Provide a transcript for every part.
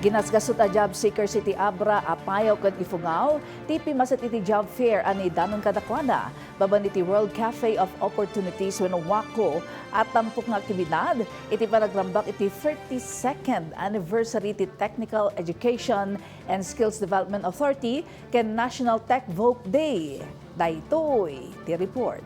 Ginasgasot a job seeker City Abra apayaw kan ifungaw, tipi masat iti job fair ani danon kadakwana. Baban iti World Cafe of Opportunities wenno WACO at tampok nga aktibidad, iti panagrambak iti 32nd anniversary ti Technical Education and Skills Development Authority ken National Tech Voc Day. Daytoy ti report.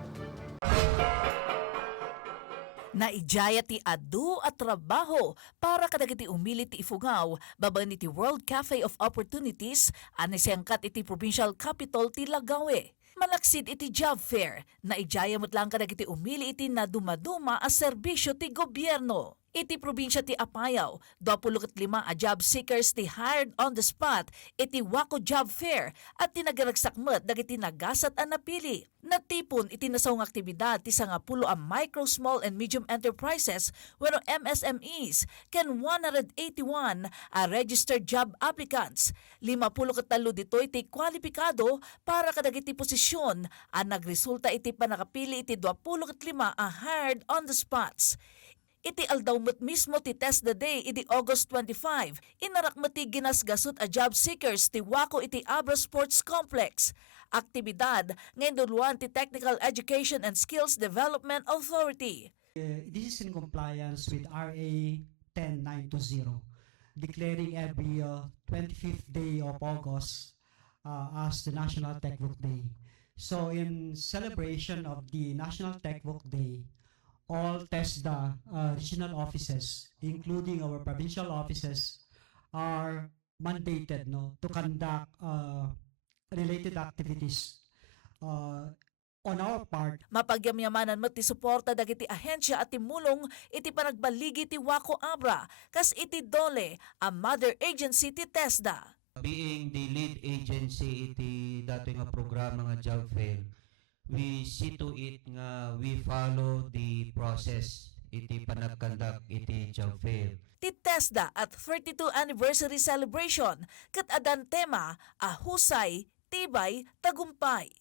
Naijaya ti adu at trabaho para kadagiti umilit ti ifungaw baban iti World Cafe of Opportunities ani siyangkat iti provincial capital ti Lagawe. Malaksid iti job fair, naijaya mo't lang kadagiti umili iti na dumaduma a serbisyo ti gobyerno. Iti probinsya ti Apayao, 25 a job seekers ti hired on the spot iti WACO job fair at tinagaragsakmet dagiti nagasat a napili. Natipon iti nasawng aktibidad ti 10 a micro, small and medium enterprises wenno MSMEs ken 181 a registered job applicants. 53 ditoy ti kwalipikado para kadagiti posisyon a nagresulta iti panakapili iti 25 a hired on the spots. Iti aldawmet mismo ti test the day iti August 25, inarakmati ginasgasot a job seekers ti WACO iti Abra Sports Complex. Aktibidad ngayon duluan ti Technical Education and Skills Development Authority. This is in compliance with RA 10920, declaring every 25th day of August as the National Tech Voc Day. So in celebration of the National Tech Voc Day, all TESDA regional offices, including our provincial offices, are mandated to conduct related activities. On our part, mapagyamyamanan met ti suporta dagiti ahensya at timulong iti panagbaligi ti WACO Abra kas iti DOLE a mother agency ti TESDA. Being the lead agency iti dato nga programa nga job fair, we see to it nga we follow the process iti panagkandak iti job fair. Ti TESDA at 32 anniversary celebration ket adan tema a husay, tibay, tagumpay.